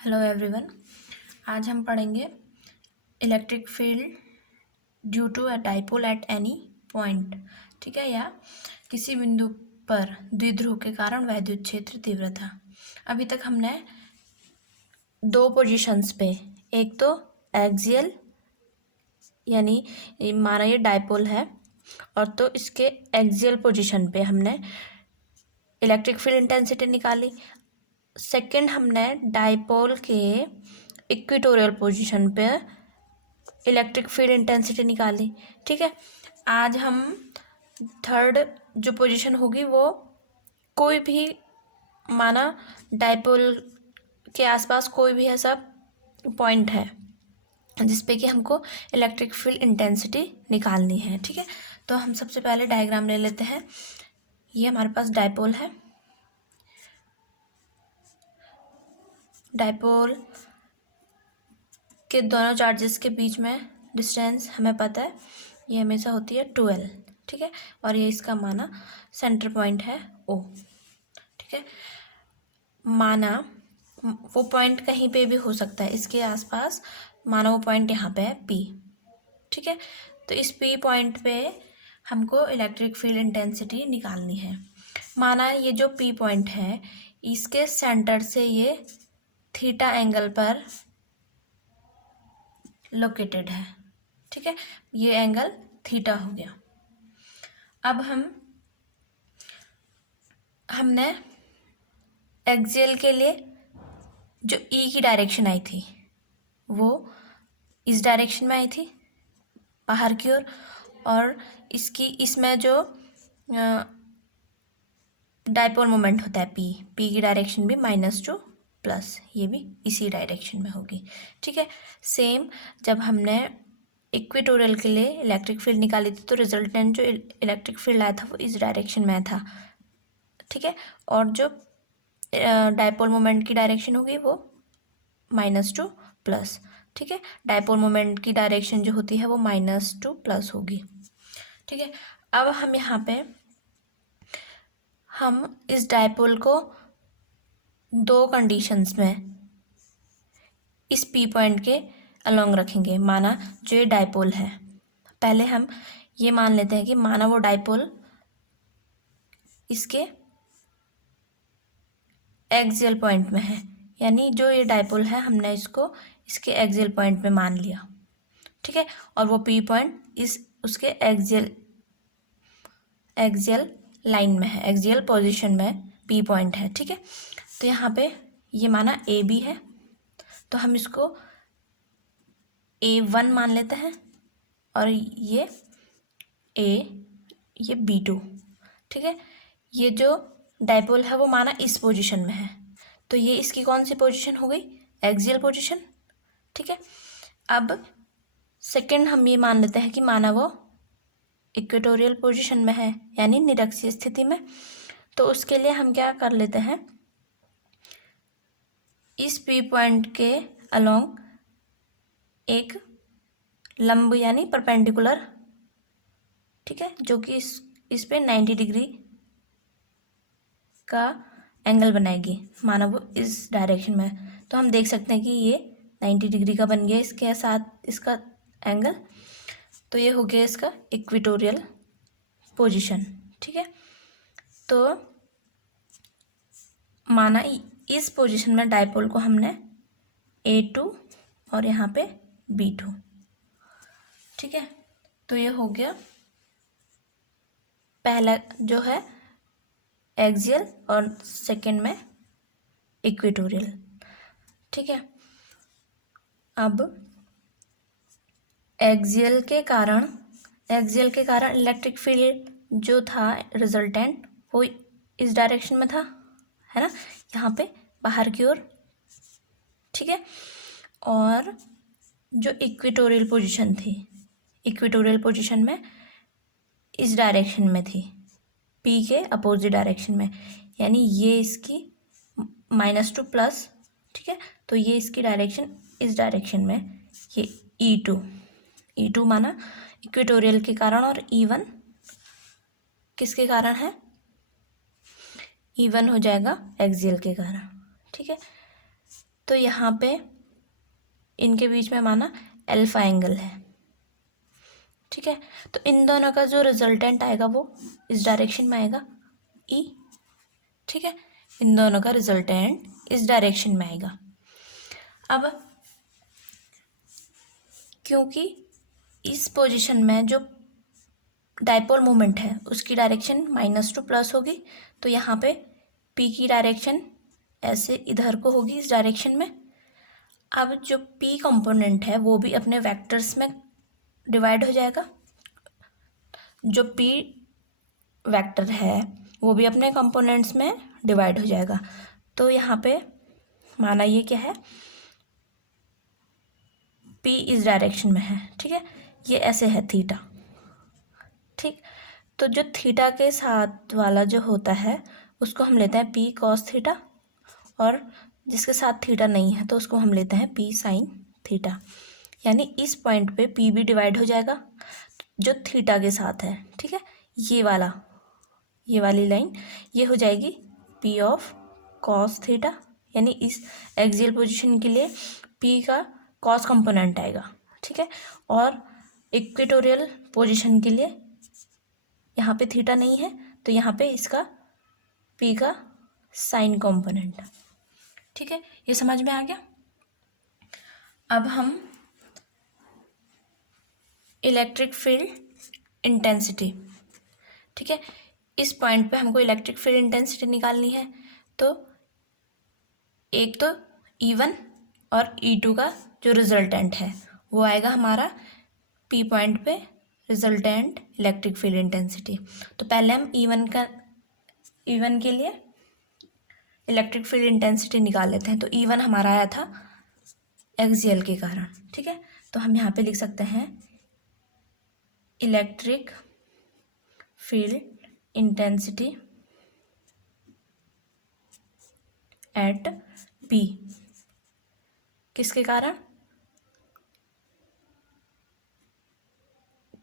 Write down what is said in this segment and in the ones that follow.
Hello everyone. आज हम पढ़ेंगे electric field due to a dipole at any point. ठीक है, या किसी बिंदु पर द्विध्रुव के कारण वैद्युत क्षेत्र तीव्रता। अभी तक हमने दो पोजीशंस पे, एक तो एक्सियल यानी माना ये डाइपोल है, और तो इसके एक्सियल पोजीशन पे हमने इलेक्ट्रिक फील्ड इंटेंसिटी निकाली। सेकंड हमने डाइपोल के इक्वेटोरियल पोजीशन पे इलेक्ट्रिक फील्ड इंटेंसिटी निकाली। ठीक है, आज हम थर्ड जो पोजीशन होगी वो कोई भी माना डाइपोल के आसपास कोई भी ऐसा पॉइंट है जिसपे कि हमको इलेक्ट्रिक फील्ड इंटेंसिटी निकालनी है। ठीक है, तो हम सबसे पहले डायग्राम ले लेते हैं। ये हमारे पास डाइपोल है। डाइपोल के दोनों चार्जेस के बीच में डिस्टेंस हमें पता है, ये हमेशा होती है 12। ठीक है, और ये इसका माना सेंटर पॉइंट है O। ठीक है, माना वो पॉइंट कहीं पे भी हो सकता है इसके आसपास, माना वो पॉइंट यहाँ पे है P। ठीक है, तो इस P पॉइंट पे हमको इलेक्ट्रिक फील्ड इंटेंसिटी निकालनी है। माना ये जो P पॉइंट है इसके सेंटर से ये थीटा एंगल पर लोकेटेड है। ठीक है, ये एंगल थीटा हो गया। अब हमने एक्सियल के लिए जो ई की डायरेक्शन आई थी वो इस डायरेक्शन में आई थी बाहर की ओर, और इसकी इसमें जो डाइपोल मोमेंट होता है पी की डायरेक्शन भी -2 प्लस, ये भी इसी डायरेक्शन में होगी। ठीक है, सेम जब हमने इक्वेटोरियल के लिए इलेक्ट्रिक फील्ड निकाली थी तो रिजल्टेंट जो इलेक्ट्रिक फील्ड आया था वो इस डायरेक्शन में था। ठीक है, और जो डाइपोल मोमेंट की डायरेक्शन होगी वो -2 प्लस। ठीक है, डाइपोल मोमेंट की डायरेक्शन जो होती है वो -2 प्लस होगी। ठीक है, अब हम यहाँ पे हम इस डाइपोल को दो कंडीशंस में इस पी पॉइंट के अलोंग रखेंगे। माना जो ये डाइपोल है, पहले हम ये मान लेते हैं कि माना वो डाइपोल इसके एक्सियल पॉइंट में है, यानी जो ये डाइपोल है हमने इसको इसके एक्सियल पॉइंट में मान लिया। ठीक है, और वो पी पॉइंट इस उसके एक्सियल लाइन में है, एक्सियल पोजीशन में पी पॉइंट है। ठीक है, तो यहाँ पे ये माना ए बी है, तो हम इसको A1 मान लेते हैं, और ये B2। ठीक है, ये जो डाइपोल है वो माना इस पोजीशन में है, तो ये इसकी कौन सी पोजीशन हो गई, एक्सियल पोजीशन। ठीक है, अब सेकंड हम ये मान लेते हैं कि माना वो इक्वेटोरियल पोजीशन में है, यानी निरक्षीय स्थिति में। तो उसके लिए हम क्या कर लेते हैं, इस पी पॉइंट के अलोंग एक लंब यानी परपेंडिकुलर, ठीक है, जो कि इस पे 90 डिग्री का एंगल बनाएगी। माना वो इस डायरेक्शन में, तो हम देख सकते हैं कि ये 90 डिग्री का बन गया इसके साथ इसका एंगल। तो ये हो गया इसका इक्वेटोरियल पोजीशन। ठीक है, तो माना इस पोजीशन में डाइपोल को हमने A2 और यहाँ पे B2। ठीक है, तो ये हो गया पहला जो है एक्सियल और सेकंड में इक्वेटोरियल। ठीक है, अब एक्सियल के कारण इलेक्ट्रिक फील्ड जो था रिजल्टेंट वो इस डायरेक्शन में था, है ना, यहाँ पे बाहर की ओर। ठीक है, और जो इक्वेटोरियल पोजीशन थी, इक्वेटोरियल पोजीशन में इस डायरेक्शन में थी, पी के अपोजिट डायरेक्शन में, यानी ये इसकी -2 प्लस। ठीक है, तो ये इसकी डायरेक्शन इस डायरेक्शन में, ये E2 माना इक्वेटोरियल के कारण, और E1 किसके कारण है, E1 हो जाएगा एक्सियल के कारण। ठीक है, तो यहाँ पे इनके बीच में माना अल्फा एंगल है, ठीक है। तो इन दोनों का जो रिजल्टेंट आएगा वो इस डायरेक्शन में आएगा ई, ठीक है। इन दोनों का रिजल्टेंट इस डायरेक्शन में आएगा। अब क्योंकि इस पोजीशन में जो डाइपोल मोमेंट है उसकी डायरेक्शन -2 प्लस होगी, तो यहाँ पे पी की डायरेक्शन ऐसे इधर को होगी इस डायरेक्शन में। अब जो पी कंपोनेंट है वो भी अपने वेक्टर्स में डिवाइड हो जाएगा। जो पी वेक्टर है वो भी अपने कंपोनेंट्स में डिवाइड हो जाएगा। तो यहाँ पे माना ये क्या है, पी इस डायरेक्शन में है, ठीक है। ये ऐसे है थीटा, ठीक। तो जो थीटा के साथ वाला जो होता है उसको हम लेते हैं पी कॉस थीटा, और जिसके साथ थीटा नहीं है तो उसको हम लेते हैं पी साइन थीटा। यानी इस पॉइंट पे पी भी डिवाइड हो जाएगा जो थीटा के साथ है, ठीक है। ये वाली लाइन ये हो जाएगी पी ऑफ कॉस थीटा, यानी इस एक्सियल पोजीशन के लिए पी का कॉस कंपोनेंट आएगा, ठीक है। और इक्वेटोरियल पोजीशन के लिए यहाँ पे थीटा नहीं है तो यहाँ पे इसका पी का साइन कंपोनेंट, ठीक है। ये समझ में आ गया। अब हम इलेक्ट्रिक फील्ड इंटेंसिटी, ठीक है, इस पॉइंट पे हमको इलेक्ट्रिक फील्ड इंटेंसिटी निकालनी है। तो एक तो E1 और E2 का जो रिजल्टेंट है वो आएगा हमारा P पॉइंट पे रिजल्टेंट इलेक्ट्रिक फील्ड इंटेंसिटी। तो पहले हम E1 के लिए इलेक्ट्रिक फील्ड इंटेंसिटी निकाल लेते हैं। तो E1 हमारा आया था एक्सियल के कारण, ठीक है। तो हम यहाँ पे लिख सकते हैं electric field intensity at P, किसके कारण,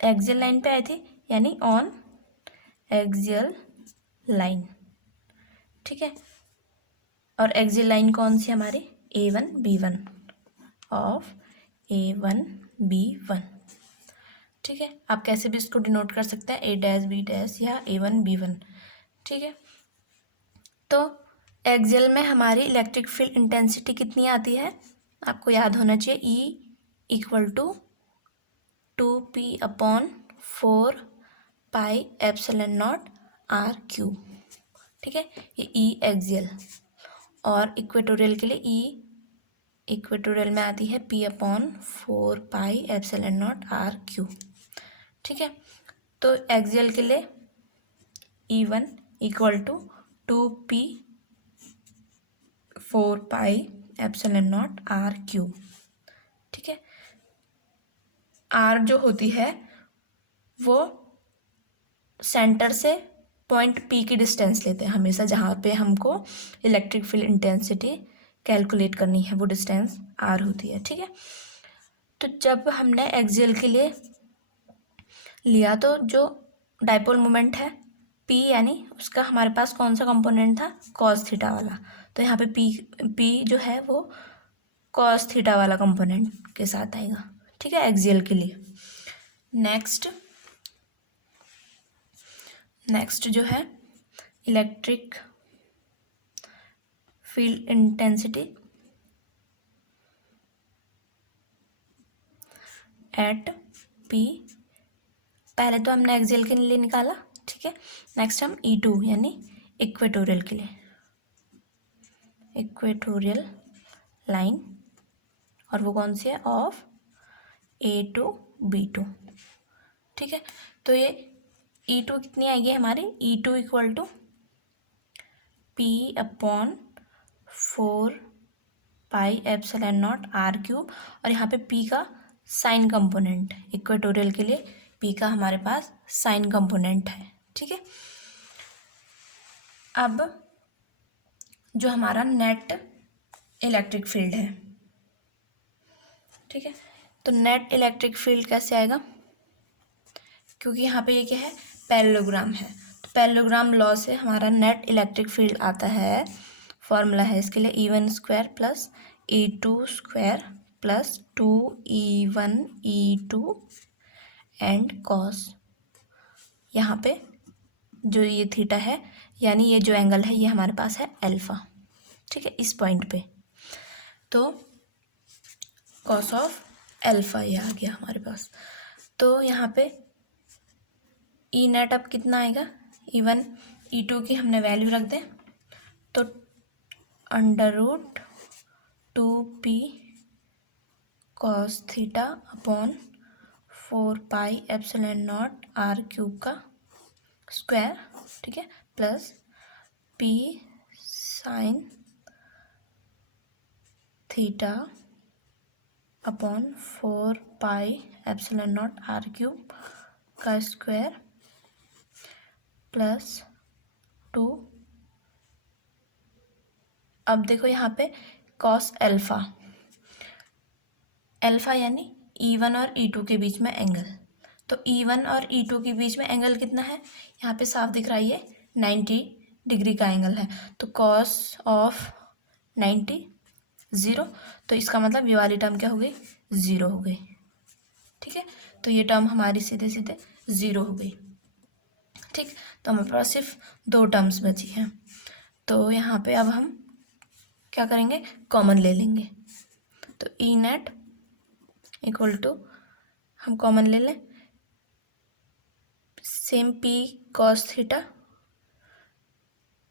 एक्सियल लाइन पे आई थी, यानी ऑन एक्सियल लाइन, ठीक है। और एक्सियल लाइन कौन सी हमारी, A1 B1 of A1 B1, ठीक है। आप कैसे भी इसको डिनोट कर सकते हैं A' B' या A1 B1, ठीक है। तो एक्सियल में हमारी इलेक्ट्रिक फील्ड इंटेंसिटी कितनी आती है, आपको याद होना चाहिए, E = 2p/4 pi epsilon not R3, ठीक है। ये E एक्सियल, और इक्वेटोरियल के लिए E इक्वेटोरियल में आती है p/4 pi epsilon not R3, ठीक है। तो एक्सियल के लिए E1 = 2p/4 pi epsilon not R3, ठीक है। R जो होती है वो सेंटर से पॉइंट P की डिस्टेंस लेते हैं हमेशा, जहाँ पे हमको इलेक्ट्रिक फील्ड इंटेंसिटी कैलकुलेट करनी है वो डिस्टेंस R होती है, ठीक है। तो जब हमने एक्सियल के लिए लिया तो जो डाइपोल मोमेंट है P, यानी उसका हमारे पास कौन सा कंपोनेंट था, कॉस थीटा वाला। तो यहाँ पे P जो है वो कॉस थीटा वाला कंपोनेंट के साथ आएगा, ठीक है, एक्सियल के लिए। नेक्स्ट जो है electric field intensity at P, पहले तो हमने एक्सियल के लिए निकाला, ठीक है। नेक्स्ट हम E2 यानी इक्वेटोरियल के लिए, इक्वेटोरियल लाइन, और वो कौन सी है, ऑफ A2 B2, ठीक है। तो ये E2 कितनी आएगी हमारी, E2 = p/4 pi epsilon not R3, और यहाँ पे P का साइन कंपोनेंट, इक्वेटोरियल के लिए P का हमारे पास साइन कंपोनेंट है, ठीक है। अब जो हमारा नेट इलेक्ट्रिक फील्ड है, ठीक है, तो नेट इलेक्ट्रिक फील्ड कैसे आएगा, क्योंकि यहाँ पे ये क्या है, पैरेललोग्राम है। तो पैरेललोग्राम लॉ से हमारा नेट इलेक्ट्रिक फील्ड आता है, फॉर्मूला है इसके लिए E1² + E2 square plus 2E1 E2 and cos, यहाँ पे जो ये थीटा है यानी ये जो एंगल है ये हमारे पास है अल्फ़ा, ठीक है, इस पॉइंट पे। तो कॉस ऑफ अल्फ़ा ये आ गया हमारे पास। तो यहाँ पे ई नेट अब कितना आएगा, E1 E2 की हमने वैल्यू रख दें तो √2p cos theta upon 4πε0 r³ का स्क्वायर, ठीक है, plus p sin theta upon 4πε0 r³ का स्क्वायर प्लस 2। अब देखो यहाँ पे कॉस अल्फ़ा, अल्फ़ा यानी E1 और E2 के बीच में एंगल। तो E1 और E2 के बीच में एंगल कितना है, यहाँ पे साफ दिख रहा है, ये 90 डिग्री का एंगल है। तो कॉस ऑफ 90 0, तो इसका मतलब ये वाली टर्म क्या हो गई, 0 हो गई, ठीक है। तो ये टर्म हमारी सीधे सीधे 0 हो गई, ठीक। तो हमारे पास सिर्फ 2 टर्म्स बची हैं। तो यहाँ पे अब हम क्या करेंगे, कॉमन ले लेंगे। तो ई नेट इक्वल टू, हम कॉमन ले लें, same p cos theta,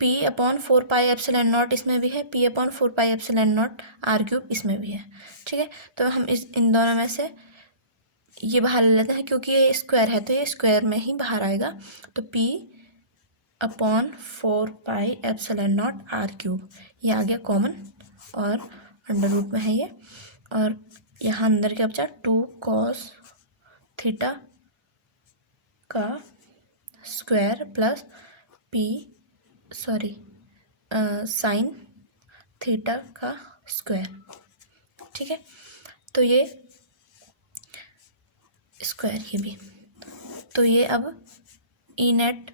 p upon 4πε0 इसमें भी है, p अपॉन 4πε0 r³ इसमें भी है, ठीक है। तो हम इन दोनों में से ये बाहर ले लेते हैं, क्योंकि ये स्क्वायर है तो ये स्क्वायर में ही बाहर आएगा। तो p अपॉन 4πε0 r³ ये आ गया कॉमन, और अंडर रूट में है ये, और यहाँ अंदर क्या बचा, 2 cos थीटा का स्क्वायर प्लस साइन थीटा का स्क्वायर, ठीक है। तो ये स्क्वायर ये भी, तो ये अब ई नेट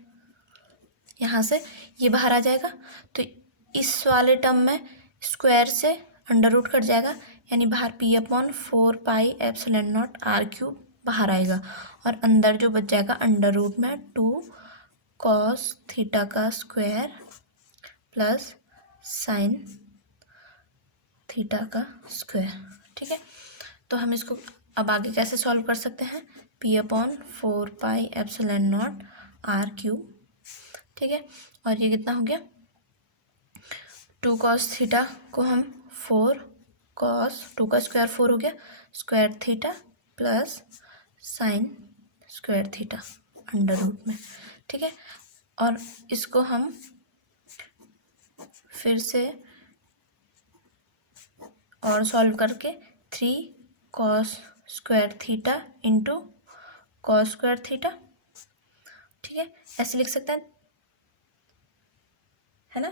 यहाँ से ये बाहर आ जाएगा। तो इस वाले टर्म में स्क्वायर से अंडर रूट कट जाएगा, यानी बाहर p अपॉन 4πε0 r³ बाहर आएगा, और अंदर जो बच जाएगा अंडर रूट में 2 cos थीटा का स्क्वायर प्लस साइन थीटा का स्क्वायर, ठीक है। तो हम इसको अब आगे कैसे सॉल्व कर सकते हैं, p अपॉन 4πε0 r³, ठीक है। और ये कितना हो गया, 2 cos थीटा को हम 4 cos 2 का स्क्वायर 4 हो गया, square theta plus sine square theta under root में, ठीक है। और इसको हम फिर से और सॉल्व करके 3 cos square theta into cos square theta, ठीक है, ऐसे लिख सकते हैं, है ना,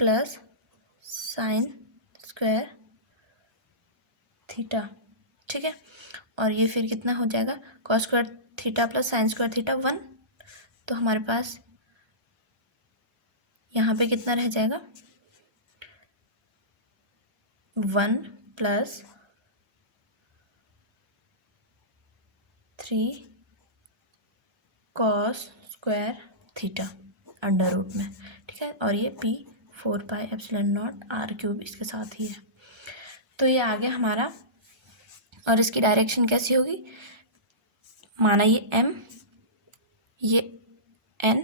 प्लस साइन स्क्वायर थीटा, ठीक है। और ये फिर कितना हो जाएगा, cos square theta plus sine square theta 1, तो हमारे पास यहाँ पे कितना रह जाएगा, 1 plus 3 cos square theta under root में, ठीक है। और ये p 4πε0 r³ इसके साथ ही है। तो ये आ गया हमारा, और इसकी डायरेक्शन कैसी होगी, माना ये m ये n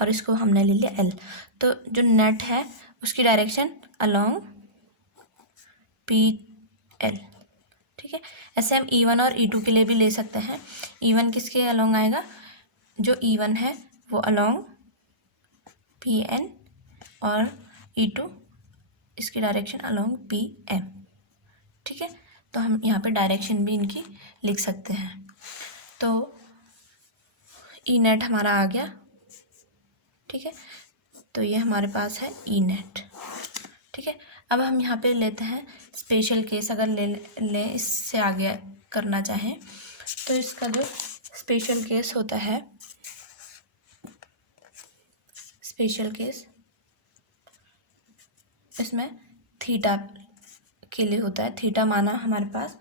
और इसको हमने ले लिया l, तो जो नेट है उसकी डायरेक्शन अलोंग PL, ठीक है। ऐसे हम E1 और E2 के लिए भी ले सकते हैं। E1 किसके अलोंग आएगा, जो E1 है वो अलोंग PN, और E2 इसकी डायरेक्शन अलोंग PM, ठीक है। तो हम यहाँ पे डायरेक्शन भी इनकी लिख सकते हैं। तो ई नेट हमारा आ गया, ठीक है। तो ये हमारे पास है ई नेट, ठीक है। अब हम यहाँ पे लेते हैं स्पेशल केस, अगर ले इससे आगे करना चाहें तो इसका जो स्पेशल केस होता है, स्पेशल केस, इसमें थीटा के लिए होता है। थीटा माना हमारे पास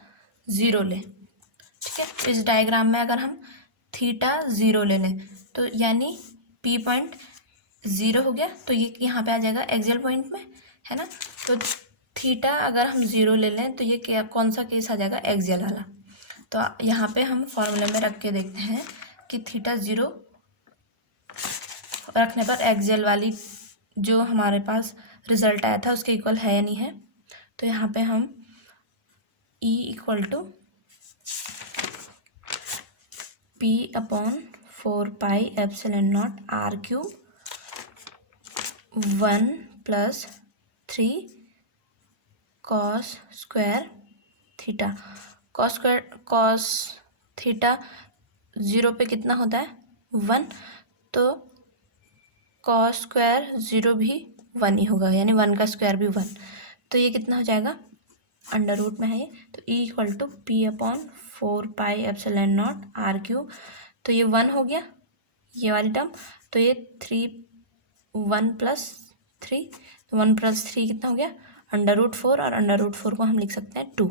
0 ले, ठीक है। तो इस डायग्राम में अगर हम थीटा 0 ले लें तो यानी P पॉइंट 0 हो गया, तो ये यहाँ पे आ जाएगा एक्सियल पॉइंट में, है ना। तो थीटा अगर हम 0 ले लें तो ये क्या कौन सा केस आ जाएगा, एक्सियल वाला। तो यहाँ पे हम फॉर्मूले में रख के देखते हैं कि थीटा 0 रखने पर एक्सियल वाली जो हमारे पास रिजल्ट आया था उसके इक्वल है या नहीं है। तो यहाँ पे हम E equal to P/4πε0 R³ 1 + 3 cos square theta. cos theta 0 पे कितना होता है, 1, तो cos स्क्वायर 0 भी 1 ही होगा, यानी 1 का स्क्वायर भी 1। तो ये कितना हो जाएगा, अंडर रूट में है ये, तो E equal to P/4πε0 R³। तो ये 1 हो गया ये वाली टर्म, तो ये 1 + 3, तो 1 + 3 कितना हो गया, √4, और √4 को हम लिख सकते हैं 2,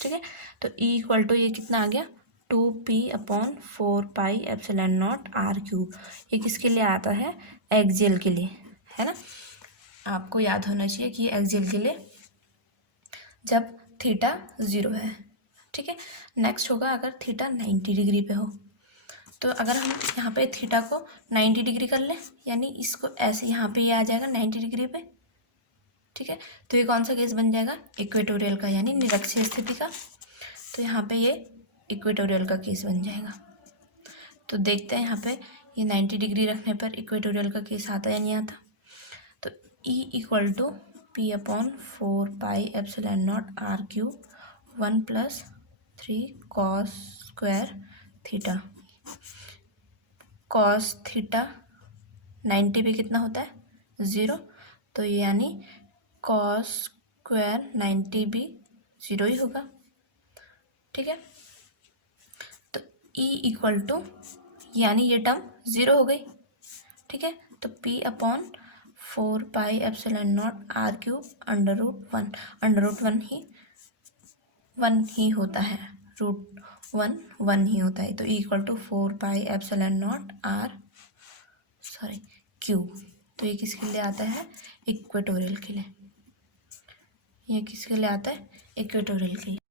ठीक है। तो E इक्वल टू ये कितना आ गया, 2P/4πε0 R³। ये किसके लिए आता है, एक्सियल के लिए, है ना। आपको याद होना चाहिए कि एक्सियल के लिए जब थीटा 0 है, ठीक है। नेक्स्ट होगा अगर थीटा 90 डिग्री पे हो, तो अगर हम यहाँ पे थीटा को 90 डिग्री कर लें, यानी इसको ऐसे यहाँ पे ये आ जाएगा 90 डिग्री पे, ठीक है। तो ये कौन सा केस बन जाएगा, इक्वेटोरियल का, यानी निरक्षीय स्थिति का। तो यहाँ पे ये इक्वेटोरियल का केस बन जाएगा। तो देखते हैं यहाँ पे ये 90 डिग्री रखने पर इक्वेटोरियल का केस आता या नहीं आता। तो E equal to P/4πε0 R³ 1 + 3 cos square theta. cos theta 90 पे कितना होता है, 0, तो यानी cos स्क्वायर 90 भी 0 ही होगा, ठीक है। तो E इक्वल टू, यानी ये टर्म 0 हो गई, ठीक है। तो P/4πε0 R³ √1 1 ही होता है, √1 1 ही होता है। तो E इक्वल टू 4πε0 Q। तो ये किसके लिए आता है, इक्वेटोरियल के लिए। ये किसके लिए आता है, इक्वेटोरियल के लिए।